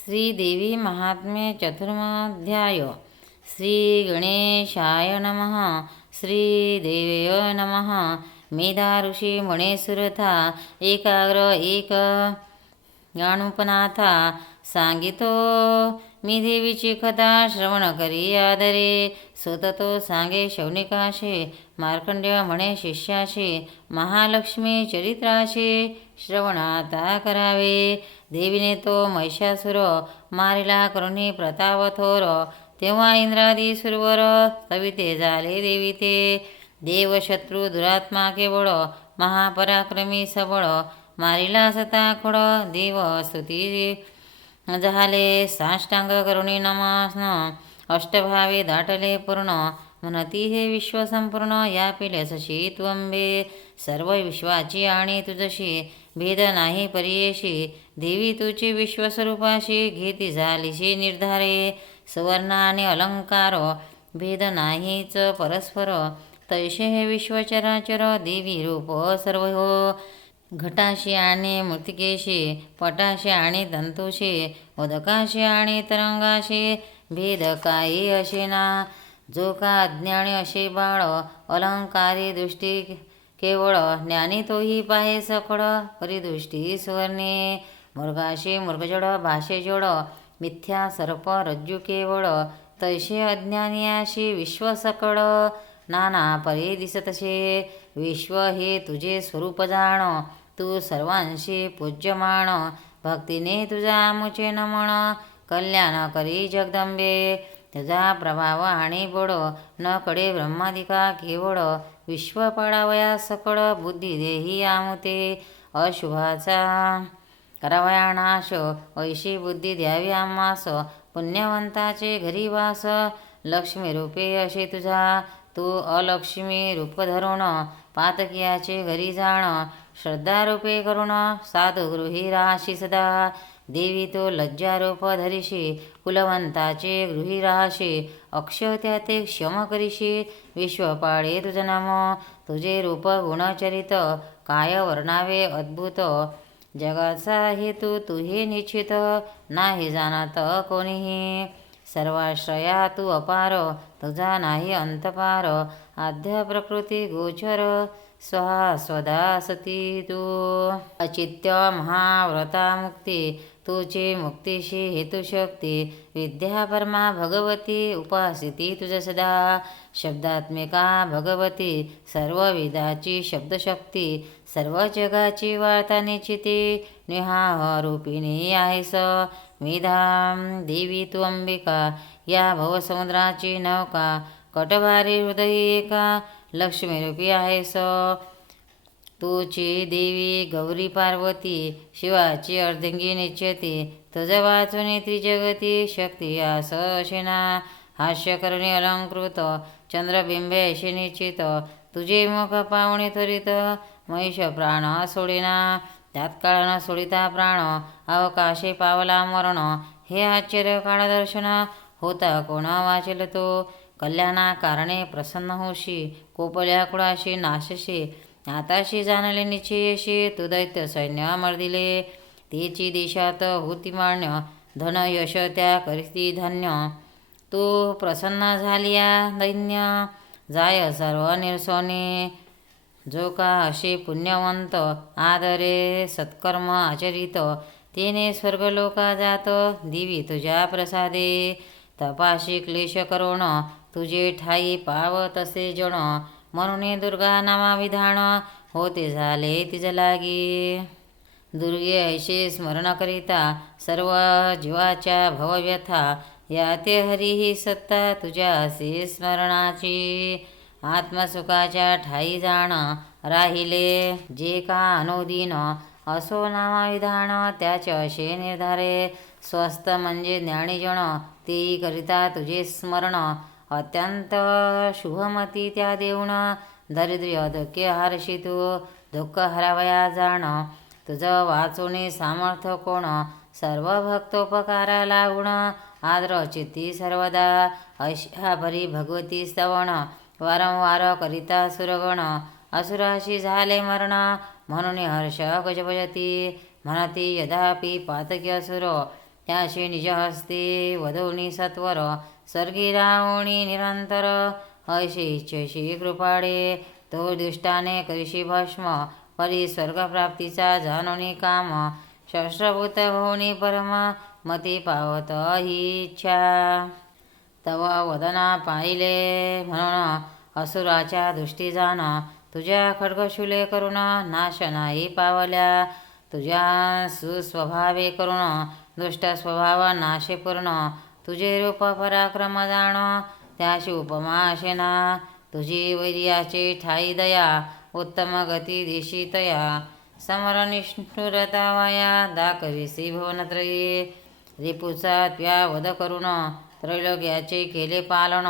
श्रीदेवी महात्म्य चतुर्माध्याय। श्री गणेशाय नमः। श्रीदेवय नमः। मेधा मणेसुरथा एकाग्र एक गाणुपनाथा सांगितो। मी देवीची कथा श्रवण करी आदरे. सततो सांगे शौनिकाशे मार्कंड्य म्हणे शिष्याशे महालक्ष्मी चरित्राशे श्रवणाता करावे. देवीने तो महिषासुर मारिला करुणी प्रतापथोर तेव्हा इंद्रादी सुरवर सविते झाले देवी ते देवशत्रू दुरात्मा केवळ महापराक्रमी सबळ मारिला सता खोड देव स्तुती. झाले साष्टांग करुणी नमासन। अष्टभावे दाटले पूर्ण। म्हणती हे विश्व संपूर्ण। या पिल्यासशी त्वंबे। सर्व विश्वाची आणि तुझशी। भेद नाही परियेशी। देवी तुझी विश्वस्वरूपाशी घेती झालीशी निर्धारे। सुवर्ण आणि अलंकार। भेद नाहीच परस्पर। तैसे हे विश्वचराचर। देवी रूप सर्व हो। घटाशी आणि मृतिकेशी पटाशी आणि तंतुशी उदकाशी आणि तरंगाशी भेद काही असे ना. जो का अज्ञानी असे बाळ अलंकारी दृष्टी केवळ ज्ञानी तोही पाहे सकळ परिदृष्टी सुवर्णे. मृगाशी मृगजड भाषे जोड मिथ्या सर्प रज्जू केवळ तैसे अज्ञानियाशी विश्व सकळ नाना परी दिसतसे विश्व हे तुझे स्वरूप जाण. तू सर्वांशी पूज्यमाण. भक्तीने तुझा मुचे नमण. कल्याण करी जगदंबे. तुझा प्रभाव आणि बड. न कडे ब्रह्मादिका केवळ विश्व पाडावया सकळ बुद्धी देही आमुते. अशुभाचा. करावया नाश. ऐशी बुद्धी द्यावी आम्हास. पुण्यवंताचे घरी वास. लक्ष्मी रूपे असे तुझा. तू अलक्ष्मी रूप धरून. पातकियाचे घरी जाण. श्रद्धारूपे करुण साधु गृही राशी सदा. देवी तो लज्जारूप धरिशी कुलवंताचे गृही राहाशी अक्षत्या ते क्षम करिशी विश्वपाळे तुझ नाम. तुझे रूप गुणचरित काय वर्णावे अद्भुत. जगाचा हेतू तुहे निश्चित नाही जाणत कोणीही. सर्वाश्रया तू अपार तुझा नाही अंतपार. आद्य प्रकृती गोचर स्वहा स्वदा सती तू अचित्य महाव्रता मुक्ती तुझे मुक्तीशी हेतुशक्ती विद्या परमा भगवती उपासिती तुझ सदा शब्दात्मिका भगवती सर्व विदाची शब्दशक्ती सर्व जगाची वार्ता निश्चिती निहाह रूपिणी आहेस. विधाम देवी तू अंबिका या भवसमुद्राची नौका कटभारी हृदयी एका लक्ष्मीरूपी आहेस तुची देवी गौरी पार्वती शिवाची अर्धंगी निश्चती तुझ वाचून त्रिजगती शक्ती आस अशेना हास्यकरणी अलंकृत चंद्रबिंबे अशी निश्चित. तुझे मुख पावणे त्वरित महिष प्राण सोडिना. त्यात काळ सोडिता प्राण अवकाशे पावला मरण. हे आश्चर्य काळदर्शन होता. कोणा वाचेल तो? कल्याणा कारणे प्रसन्न होशी कोपल्या कुळाशी नाशशी आताशी जाणले निश्चयशी तू दैत्य सैन्य मर्दिले. तेची देशात होती मान्य धन यश त्या करिती धन्य. तू प्रसन्न झालिया दैन्य जाय सर्व निरसोने. जो का असे पुण्यवंत आदरे सत्कर्म आचरित तेने स्वर्गलोका जात दिवी तुझ्या प्रसादे. तपाशी क्लेश करोण तुझे ठाई पाव तसे जण. म्हणून दुर्गा नामा विधान होते झाले तिज लागी. दुर्गे ऐशे स्मरण करिता सर्व जीवाच्या भवव्यथा. या ते हरी ही सत्ता तुझ्या असे स्मरणाची. आत्मसुखाच्या ठाई जाण राहिले जे का अनुदिन. असो नामाविधान त्याचे असे निर्धारे. स्वस्त म्हणजे ज्ञानीजन तेही करिता तुझे स्मरण. अत्यंत शुभमती त्या देऊन. दरिद्र्य धोके हरशी तू दुःख हरावया जाण. तुझं वाचुनी सामर्थ्य कोण? सर्व भक्तोपकारा लागुण आद्र चित्ती सर्वदा ऐशा भगवती स्तवण वारंवार करिता सुरगण. असुराशी झाले मरण. म्हणून हर्ष गजभजती म्हणती यदापि पातकी असुर. ह्याशी निज हस्ते वधवणी सत्वर। सर्गी रावणी निरंतर ऐशी इच्छेशी कृपाळे तो दुष्टाने करिशी भस्म। परी स्वर्गप्राप्तीचा जाणवणी काम। शस्त्रभूत होणी परम। मती पावत ही इच्छा। तव वदना पाहिले म्हणून असुराच्या दृष्टी जाण तुझ्या खडगशुले करून नाश नाही पावल्या। तुझ्या सुस्वभावे करून दुष्ट स्वभाव नाशे पूर्ण. तुझे रूप पराक्रम जाण त्याशी उपमा अशेना तुझी वैर्याची ठाई दया उत्तम गती दिशी तया समर निष्ठुरता वाया दाखविसी भुवनत्रयी. रिपूचा त्या वध करुण त्रैलोक्याचे केले पालन.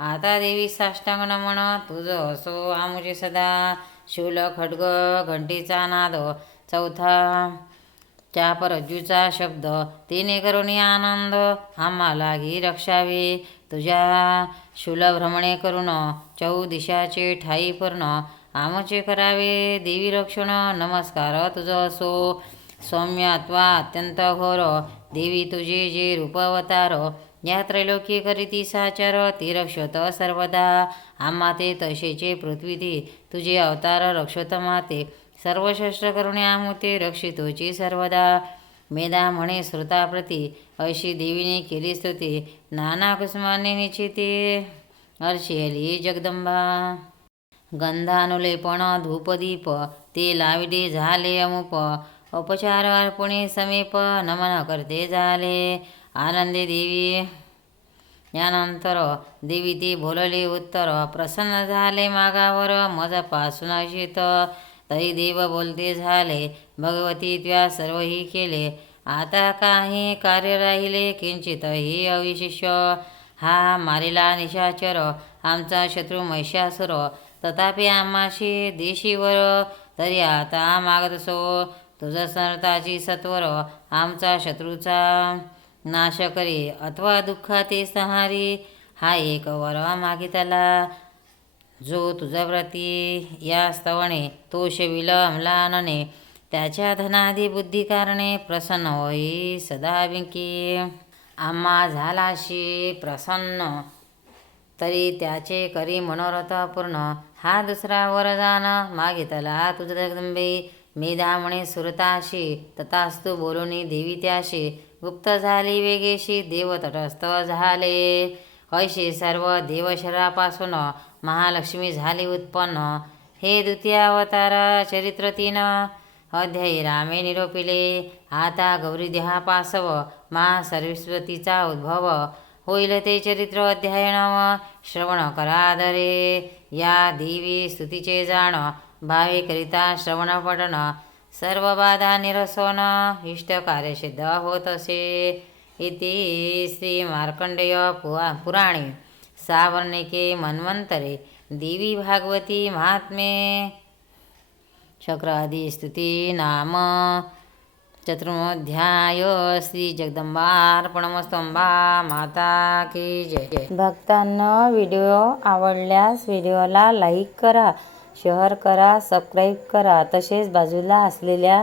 आता देवी साष्टांग नमन तुझं असो आमुचे सदा. शूल खडग घंटीचा नाद. चौथा चापरज्जूचा शब्द तिने करुणी आनंद आम्हाला घी रक्षावी. तुझ्या शूलभ्रमणे करून चौदिशाचे ठाई पूर्ण आमचे करावे देवी रक्षण नमस्कार तुझं असो. सौम्य अत्यंत घोर देवी तुझे जे रूपवतार या त्रैलोकी करीती साचार ती रक्षत सर्वदा. आम्हा ते तसेचे पृथ्वी ती तुझे अवतार रक्षत माते. सर्वश्रेष्ठ शस्त्र रक्षितोची सर्वदा. मेधा म्हणे श्रुताप्रती अशी देवीने केली स्तुती. नाना कुसुमाने निश्चिते. अर्षेली जगदंबा. गंधानुलेपण धूपदीप ते लाविडे झाले अमुप. उपचार अर्पणे समीप नमन करते झाले आनंदी देवी. यानंतर देवी ती बोलली उत्तर प्रसन्न झाले मागावर मजपासून शीत तरी देव बोलते झाले भगवती त्या सर्वही केले. आता काही कार्य राहिले किंचितही अविशिष्य हा मारिला निशाचर आमचा शत्रू महिषासुर. तथापि आम्हाशी देशीवर तरी आता मागत असो. सरताची सत्वर आमचा शत्रूचा नाश करी. अथवा दुःखाते संहारी हा एक वर मागितला जो तुझा व्रती या स्तवणे तो शविल अमलानने त्याच्या धनादी बुद्धी कारणे प्रसन्न होई सदा विंकी. आम्हा झालाशी प्रसन्न तरी त्याचे करी मनोरथ पूर्ण. हा दुसरा वरदान मागितला तुझ जगदंबे. मेधा म्हणे सुरताशी ततास्तु बोलुनी देवी त्याशी. गुप्त झाली वेगेशी देव तटस्थ झाले. ऐशी सर्व देवशरापासून महालक्ष्मी झाली उत्पन्न. हे द्वितीय अवतार चरित्र तीन. अध्यायी रामे निरोपिले. आता गौरी देहापासव महा सरस्वतीचा उद्भव. होईल ते चरित्र अध्ययन श्रवण करादरे या देवी स्तुतीचे जाण. भावेकरिता श्रवण पठण सर्व बाधा निरसन. इष्ट कार्यसिद्ध होत असे. इति श्री मार्कंडेय पुराणे. सावर्णिके मन्वंतरे देवी भागवती महात्मे। शक्रादी स्तुती नाम। चतुर्मोध्याय श्री जगदंबार्पणमस्तंबा माता की जय। भक्तांना व्हिडिओ आवडल्यास व्हिडिओला लाईक करा शेअर करा सबस्क्राईब करा. तसेच बाजूला असलेल्या